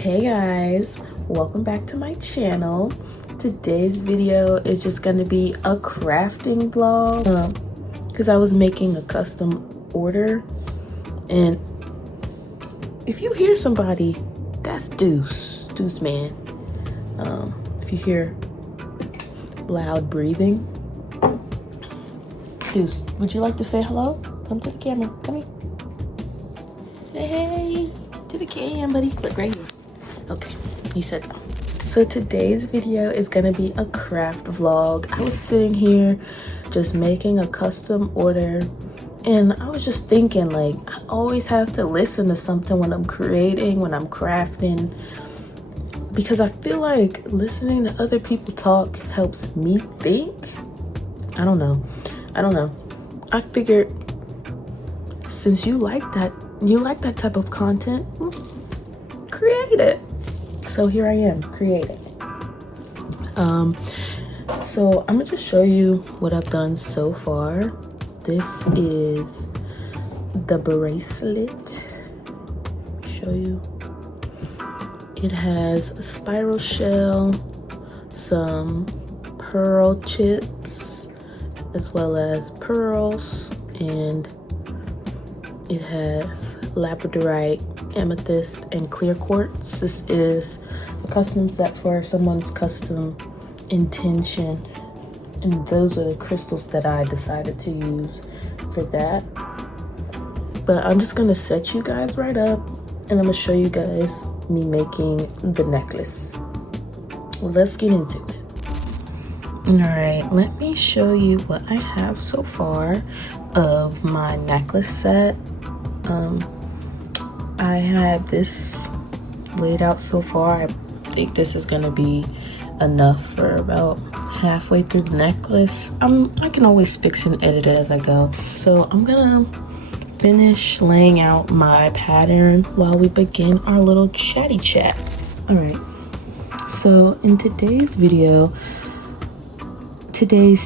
Hey guys, welcome back to my channel. Today's video is just gonna be a crafting vlog because I was making a custom order, and if you hear somebody, that's Deuce man. If you hear loud breathing, Deuce, would you like to say hello? Come to the camera, come here. Hey, to the cam, buddy. Look right here. Okay, he said no. So today's video is gonna be a craft vlog. I was sitting here just making a custom order, and I was just thinking, like, I always have to listen to something when I'm creating, when I'm crafting, because I feel like listening to other people talk helps me think. I don't know. I figured since you like that type of content, create it. So here I am creating. So I'm gonna just show you what I've done so far. This is the bracelet. Show you. It has a spiral shell, some pearl chips, as well as pearls, and it has labradorite, amethyst, and clear quartz. This is a custom set for someone's custom intention, and those are the crystals that I decided to use for that. But I'm just gonna set you guys right up, and I'm gonna show you guys me making the necklace. Let's get into it. All right, let me show you what I have so far of my necklace set. I have this laid out so far. I think this is gonna be enough for about halfway through the necklace. I can always fix and edit it as I go. So I'm gonna finish laying out my pattern while we begin our little chatty chat. All right, so in today's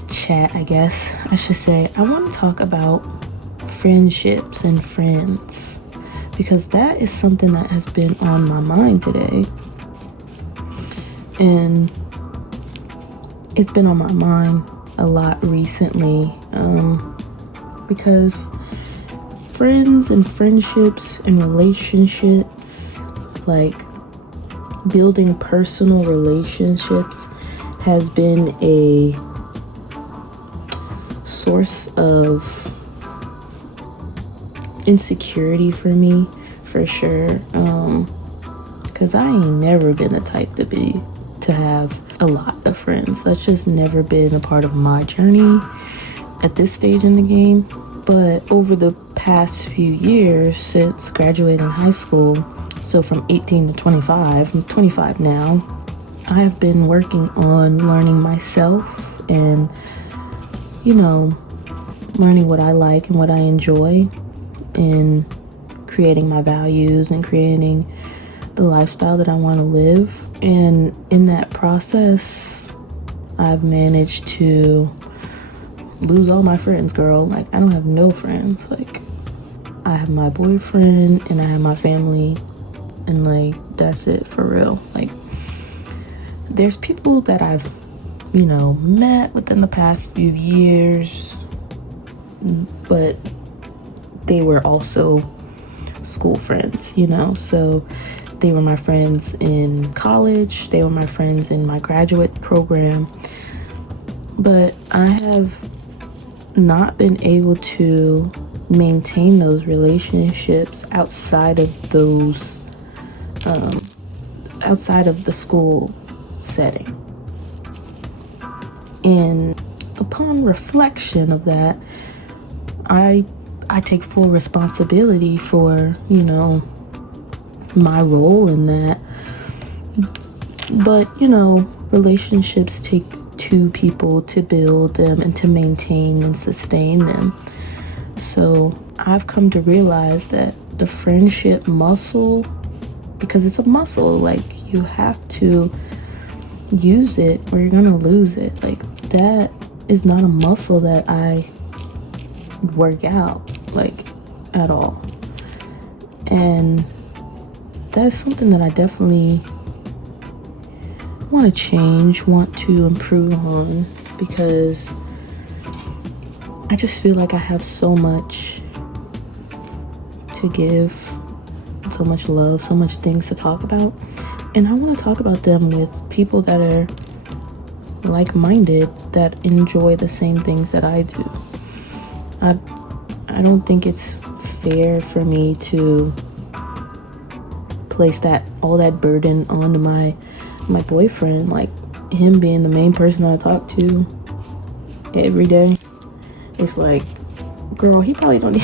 chat, I guess I should say, I want to talk about friendships and friends, because that is something that has been on my mind today, and it's been on my mind a lot recently, because friends and friendships and relationships, like building personal relationships, has been a source of insecurity for me, for sure, because I ain't never been the type to have a lot of friends. That's just never been a part of my journey at this stage in the game. But over the past few years since graduating high school, so from 18 to 25, I'm 25 now, I've been working on learning myself and, learning what I like and what I enjoy, and creating my values and creating the lifestyle that I want to live. And in that process, I've managed to lose all my friends, girl. Like, I don't have no friends. Like, I have my boyfriend and I have my family, and like, that's it for real. Like, there's people that I've met within the past few years, but they were also school friends, so they were my friends in college, they were my friends in my graduate program, but I have not been able to maintain those relationships outside of the school setting. And upon reflection of that, I take full responsibility for, my role in that. But, relationships take two people to build them and to maintain and sustain them. So I've come to realize that the friendship muscle, because it's a muscle, like, you have to use it or you're gonna lose it. Like, that is not a muscle that I work out, like, at all. And that's something that I definitely want to change, want to improve on, because I just feel like I have so much to give, so much love, so much things to talk about, and I want to talk about them with people that are like-minded, that enjoy the same things that I do. I don't think it's fair for me to place all that burden onto my boyfriend, like him being the main person I talk to every day. It's like, girl, he probably don't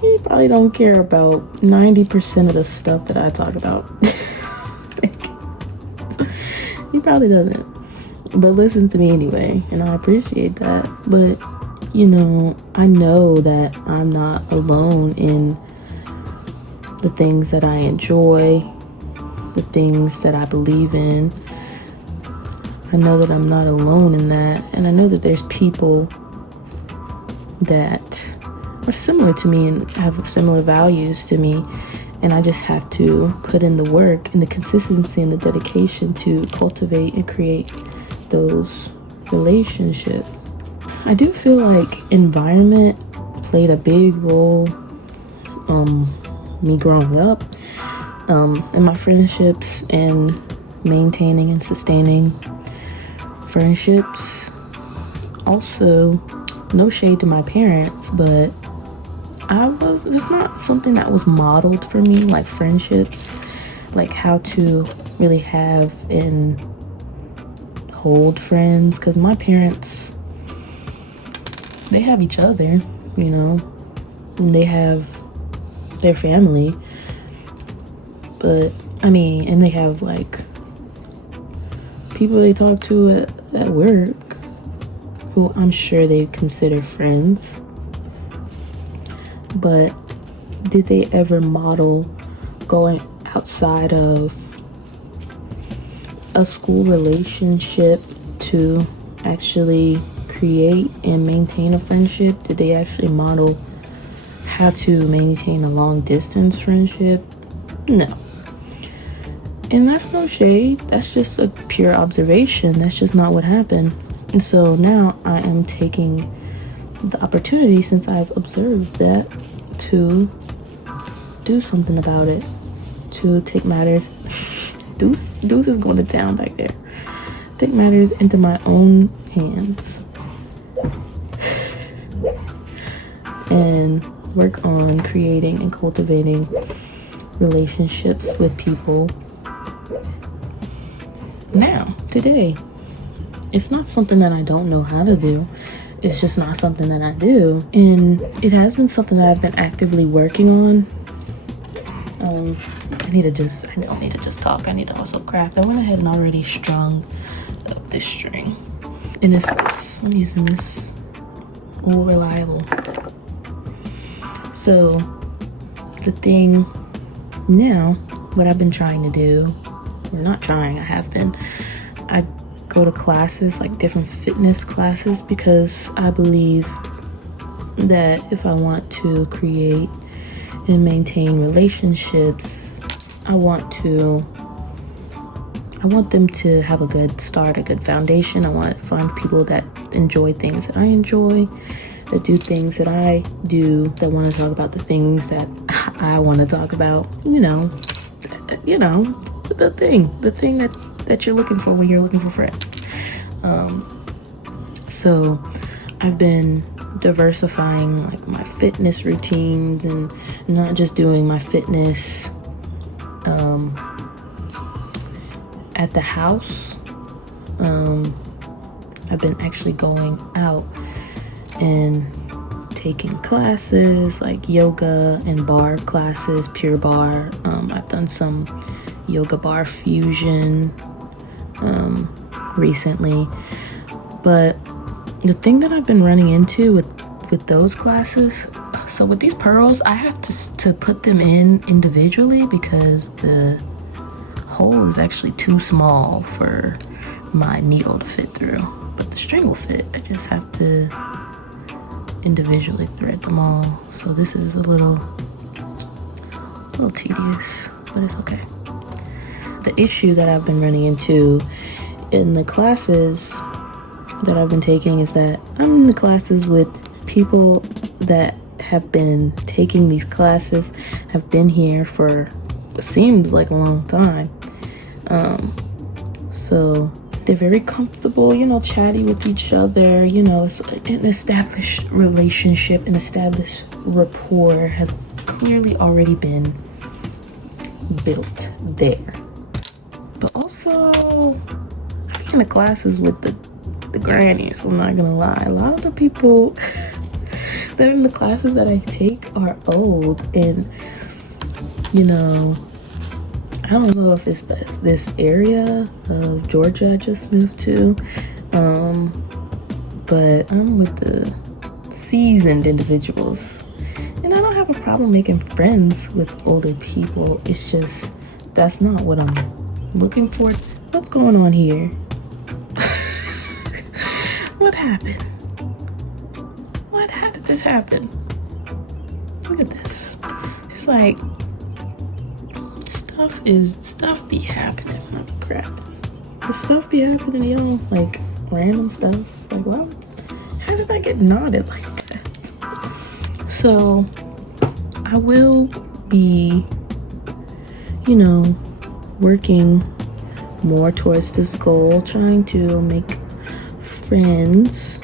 he probably don't care about 90% of the stuff that I talk about. He probably doesn't, but listens to me anyway, and I appreciate that. But you know, I know that I'm not alone in the things that I enjoy, the things that I believe in. I know that I'm not alone in that, and I know that there's people that are similar to me and have similar values to me, and I just have to put in the work and the consistency and the dedication to cultivate and create those relationships. I do feel like environment played a big role me growing up, in my friendships and maintaining and sustaining friendships. Also, no shade to my parents, but it's not something that was modeled for me, like friendships, like how to really have and hold friends, because my parents, they have each other, you know, and they have their family, but I mean, and they have like people they talk to at work who I'm sure they consider friends, but did they ever model going outside of a school relationship to actually create and maintain a friendship? Did they actually model how to maintain a long distance friendship? No. And that's no shade, that's just a pure observation. That's just not what happened. And so now I am taking the opportunity, since I've observed that, to do something about it, to take matters Deuce is going to town back there. Take matters into my own hands and work on creating and cultivating relationships with people. Now, today, it's not something that I don't know how to do. It's just not something that I do. And it has been something that I've been actively working on. I don't need to just talk. I need to also craft. I went ahead and already strung up this string. And I'm using this All Reliable. So the thing now, what I've been trying to do, or not trying, I have been, I go to classes, like different fitness classes, because I believe that if I want to create and maintain relationships, I want them to have a good start, a good foundation. I want to find people that enjoy things that I enjoy, that do things that I do, that want to talk about the things that I want to talk about. You know, the thing that you're looking for when you're looking for friends. So I've been diversifying like my fitness routines and not just doing my fitness at the house. I've been actually going out and taking classes like yoga and bar classes, pure bar. I've done some yoga bar fusion recently, but the thing that I've been running into with those classes, so with these pearls, I have to put them in individually because the hole is actually too small for my needle to fit through, but the string will fit. I just have to individually thread them all. So this is a little little tedious, but it's okay. The issue that I've been running into in the classes that I've been taking is that I'm in the classes with people that have been taking these classes, have been here for, it seems like a long time. So they're very comfortable, you know, chatty with each other. You know, it's an established relationship, an established rapport has clearly already been built there. But also, I be in the classes with the grannies, I'm not gonna lie. A lot of the people that are in the classes that I take are old, and you know, I don't know if it's this area of Georgia I just moved to, but I'm with the seasoned individuals, and I don't have a problem making friends with older people. It's just, that's not what I'm looking for. What's going on here? What happened? How did this happen? Look at this. It's like, stuff be happening. Not crap. The stuff be happening, y'all. Like random stuff. Like, wow, how did I get nodded like that? So I will be, you know, working more towards this goal, trying to make friends.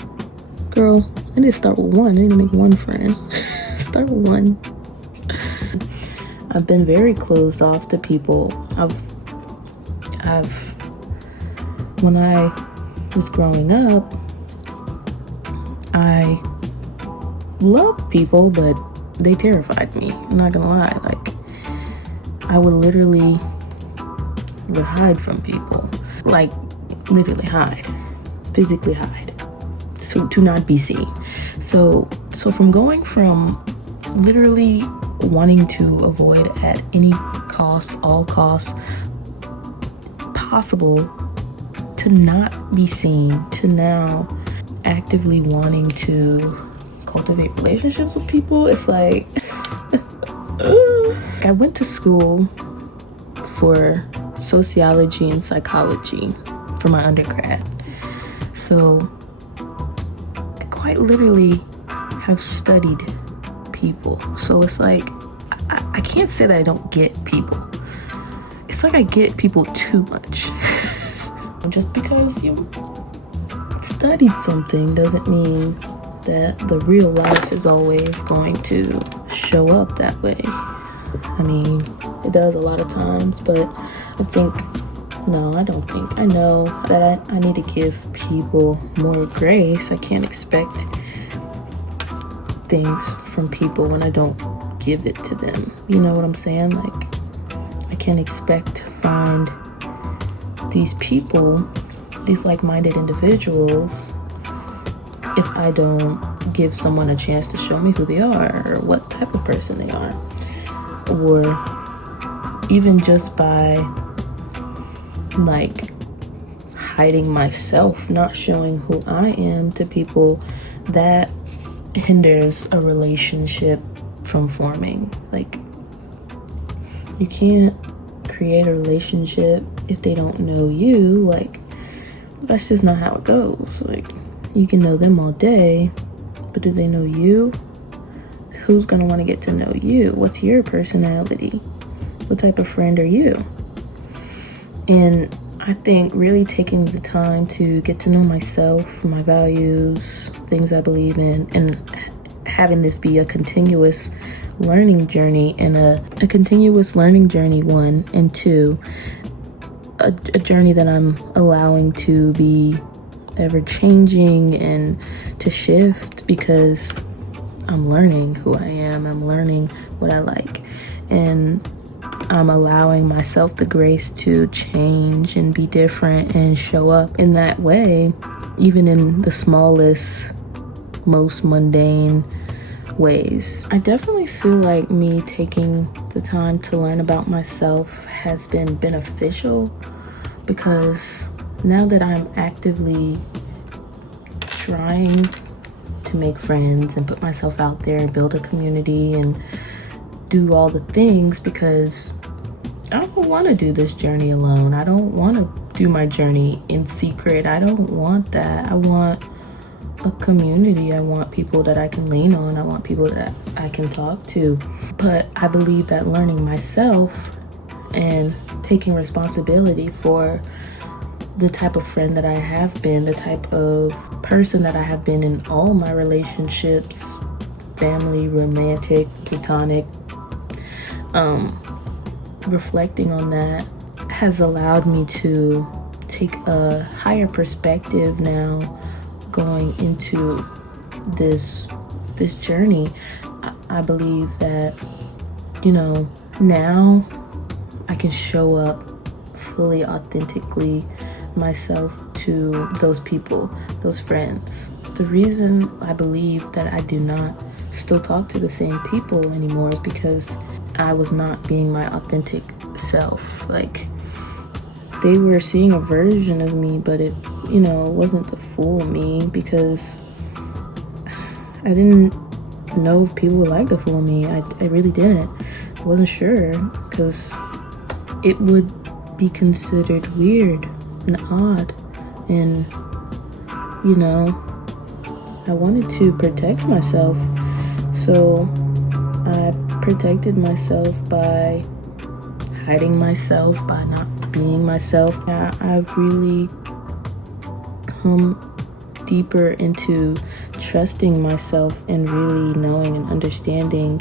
Girl, I need to start with one. I need to make one friend. Start with one. I've been very closed off to people. When I was growing up, I loved people, but they terrified me. I'm not gonna lie. Like, I would hide from people. Like, literally hide. Physically hide. So to not be seen. So from going from literally wanting to avoid at any cost, all costs possible, to not be seen, to now actively wanting to cultivate relationships with people, it's like I went to school for sociology and psychology for my undergrad. So I quite literally have studied people. So it's like, I can't say that I don't get people. It's like I get people too much. Just because you studied something doesn't mean that the real life is always going to show up that way. I mean, it does a lot of times, but I know that I need to give people more grace. I can't expect things from people when I don't give it to them. You know what I'm saying? Like, I can't expect to find these people, these like-minded individuals, if I don't give someone a chance to show me who they are or what type of person they are. Or even just by like hiding myself, not showing who I am to people, that hinders a relationship from forming. Like, you can't create a relationship if they don't know you. Like, that's just not how it goes. Like, you can know them all day, but do they know you? Who's gonna want to get to know you? What's your personality? What type of friend are you? And I think really taking the time to get to know myself, my values, things I believe in, and having this be a continuous learning journey, and a continuous learning journey, 1, and 2, a journey that I'm allowing to be ever changing and to shift, because I'm learning who I am, I'm learning what I like, and I'm allowing myself the grace to change and be different and show up in that way, even in the smallest, most mundane ways. I definitely feel like me taking the time to learn about myself has been beneficial, because now that I'm actively trying to make friends and put myself out there and build a community and do all the things because I don't want to do this journey alone. I don't want to do my journey in secret. I don't want that. I want a community. I want people that I can lean on. I want people that I can talk to. But I believe that learning myself and taking responsibility for the type of friend that I have been, the type of person that I have been in all my relationships, family, romantic, platonic, reflecting on that has allowed me to take a higher perspective now going into this journey. I believe that, you know, now I can show up fully authentically myself to those people, those friends. The reason I believe that I do not still talk to the same people anymore is because I was not being my authentic self. Like, they were seeing a version of me, but it, you know, wasn't the full me, because I didn't know if people would like the full me. I really didn't. I wasn't sure, because it would be considered weird and odd, and, you know, I wanted to protect myself, so I protected myself by hiding myself, by not being myself. I've really come deeper into trusting myself and really knowing and understanding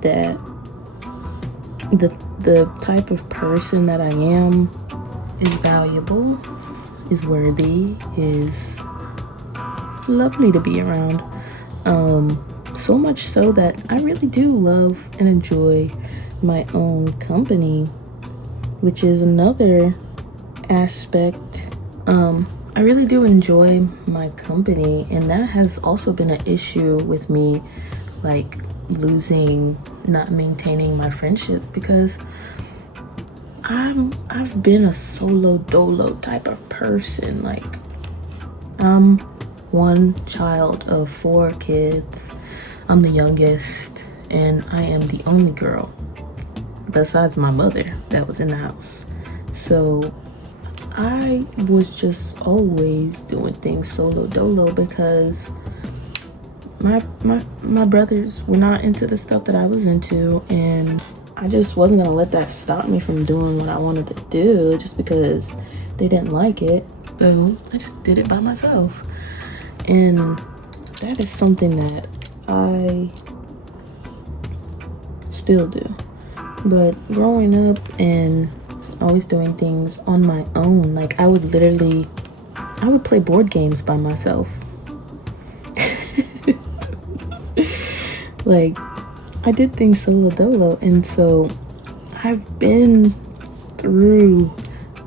that the type of person that I am is valuable, is worthy, is lovely to be around. So much so that I really do love and enjoy my own company, which is another aspect. I really do enjoy my company, and that has also been an issue with me, like not maintaining my friendships, because I've been a solo dolo type of person. Like, I'm one child of 4 kids. I'm the youngest, and I am the only girl besides my mother that was in the house. So I was just always doing things solo dolo because my brothers were not into the stuff that I was into, and I just wasn't gonna let that stop me from doing what I wanted to do just because they didn't like it. So I just did it by myself, and that is something that I still do. But growing up and always doing things on my own, like I would play board games by myself. Like, I did things solo dolo, and so I've been through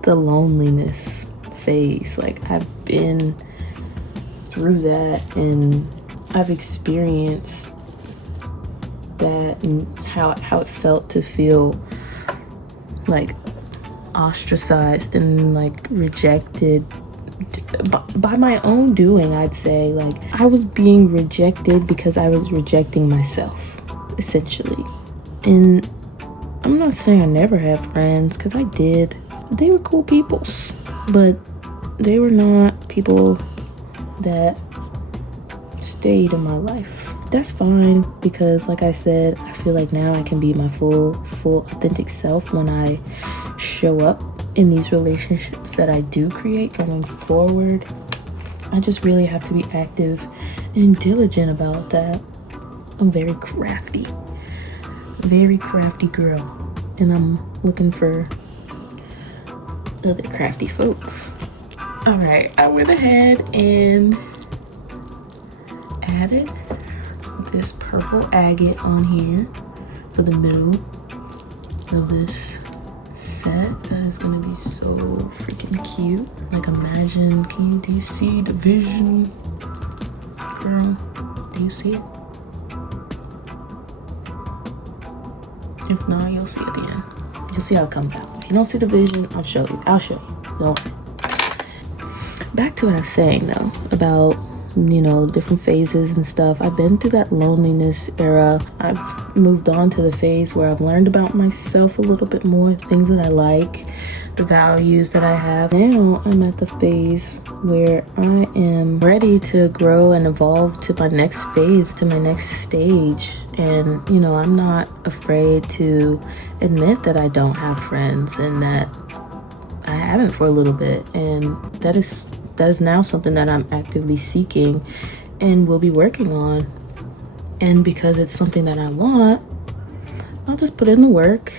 the loneliness phase. Like, I've been through that, and I've experienced that, and how it felt to feel like ostracized and like rejected by my own doing. I'd say, like, I was being rejected because I was rejecting myself, essentially. And I'm not saying I never had friends, because I did. They were cool peoples, but they were not people that stayed in my life. That's fine, because like I said, I feel like now I can be my full authentic self when I show up in these relationships that I do create going forward. I just really have to be active and diligent about that. I'm very crafty girl, and I'm looking for other crafty folks. All right, I went ahead and added this purple agate on here for the middle of this set. That is gonna be so freaking cute. Like, imagine, do you see the vision, girl? Do you see it? If not, you'll see it at the end. You'll see how it comes out. If you don't see the vision, I'll show you. Don't worry. Back to what I was saying though about you know, different phases and stuff. I've been through that loneliness era. I've moved on to the phase where I've learned about myself a little bit more, things that I like, the values that I have. Now I'm at the phase where I am ready to grow and evolve to my next phase, to my next stage. And, you know, I'm not afraid to admit that I don't have friends and that I haven't for a little bit. And that is now something that I'm actively seeking and will be working on. And because it's something that I want, I'll just put in the work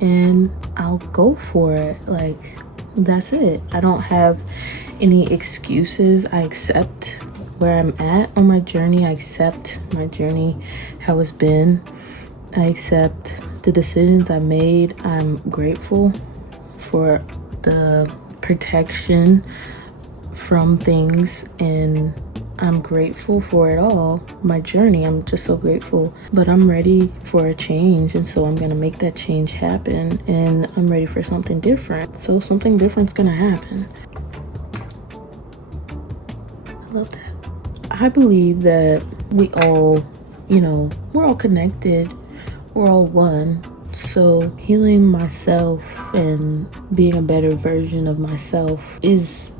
and I'll go for it. Like, that's it. I don't have any excuses. I accept where I'm at on my journey. I accept my journey, how it's been. I accept the decisions I made. I'm grateful for the protection from things, and I'm grateful for it all. My journey, I'm just so grateful. But I'm ready for a change, and so I'm gonna make that change happen, and I'm ready for something different. So something different's gonna happen. I love that. I believe that we all, you know, we're all connected. We're all one. So healing myself and being a better version of myself is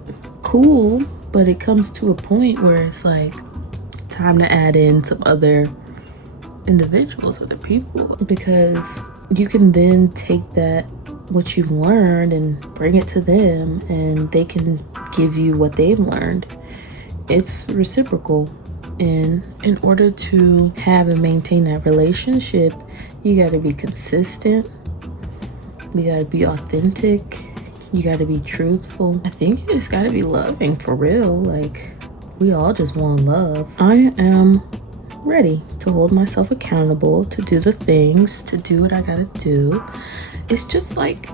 cool, but it comes to a point where it's like time to add in some other individuals, other people, because you can then take that, what you've learned, and bring it to them, and they can give you what they've learned. It's reciprocal. And in order to have and maintain that relationship, you got to be consistent, you got to be authentic, you got to be truthful. I think you just got to be loving for real. Like, we all just want love. I am ready to hold myself accountable, to do the things, to do what I gotta do. It's just like,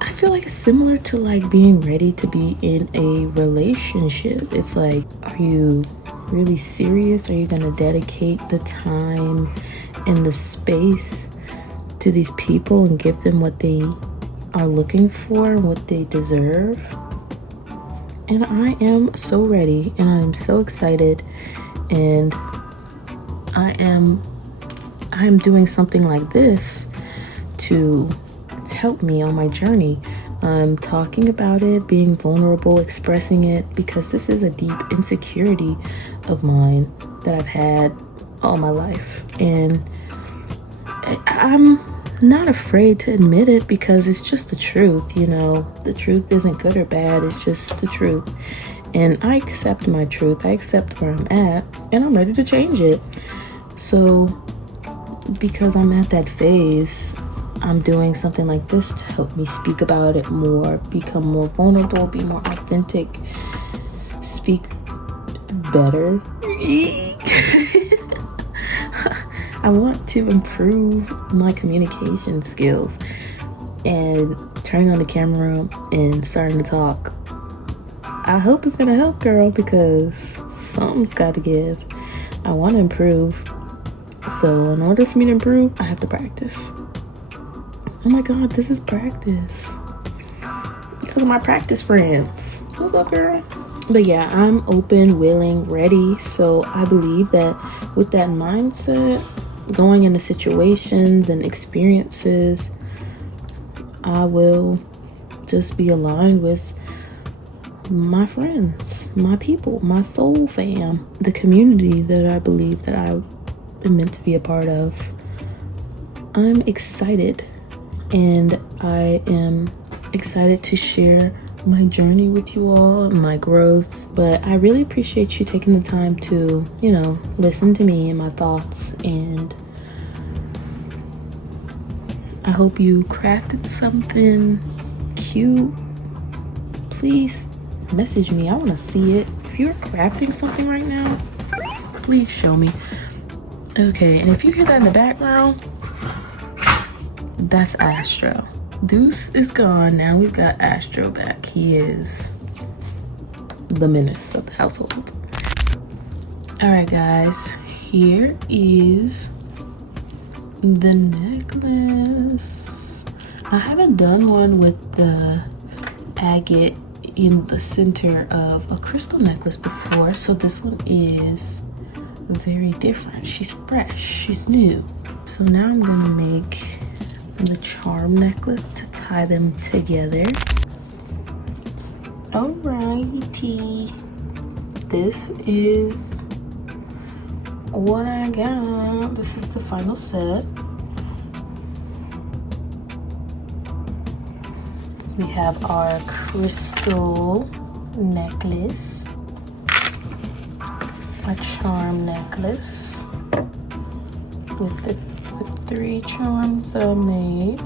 I feel like it's similar to like being ready to be in a relationship. It's like, are you really serious? Are you gonna dedicate the time and the space to these people and give them what they are looking for and what they deserve? And I am so ready, and I'm so excited, and I am doing something like this to help me on my journey. I'm talking about it, being vulnerable, expressing it, because this is a deep insecurity of mine that I've had all my life. And I'm not afraid to admit it, because it's just the truth, you know. The truth isn't good or bad, it's just the truth. And I accept my truth, I accept where I'm at, and I'm ready to change it. So because I'm at that phase, I'm doing something like this to help me speak about it more, become more vulnerable, be more authentic, speak better. I want to improve my communication skills, and turning on the camera and starting to talk, I hope it's gonna help, girl, because something's got to give. I want to improve. So in order for me to improve, I have to practice. Oh my God, this is practice. These are my practice friends. What's up, girl? But yeah, I'm open, willing, ready. So I believe that with that mindset, going into situations and experiences, I will just be aligned with my friends, my people, my soul fam, the community that I believe that I am meant to be a part of. I'm excited, and I am excited to share my journey with you all and my growth. But I really appreciate you taking the time to, you know, listen to me and my thoughts, and I hope you crafted something cute. Please message me, I want to see it. If you're crafting something right now, please show me. Okay, and if you hear that in the background, that's Astro. Deuce is gone. Now we've got Astro back. He is the menace of the household. All right, guys, here is the necklace. I haven't done one with the agate in the center of a crystal necklace before, so this one is very different. She's fresh, she's new. So now I'm gonna make the charm necklace to tie them together. Alrighty, this is what I got. This is the final set. We have our crystal necklace, a charm necklace with the 3 charms that I made,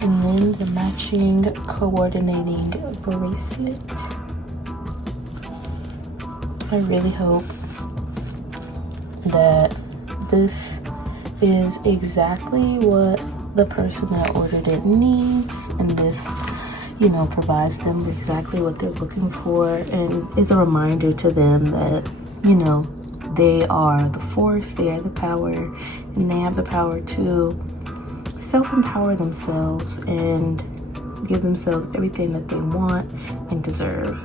and then the matching coordinating bracelet. I really hope that this is exactly what the person that ordered it needs, and this, you know, provides them exactly what they're looking for, and is a reminder to them that, you know, they are the force, they are the power, and they have the power to self-empower themselves and give themselves everything that they want and deserve.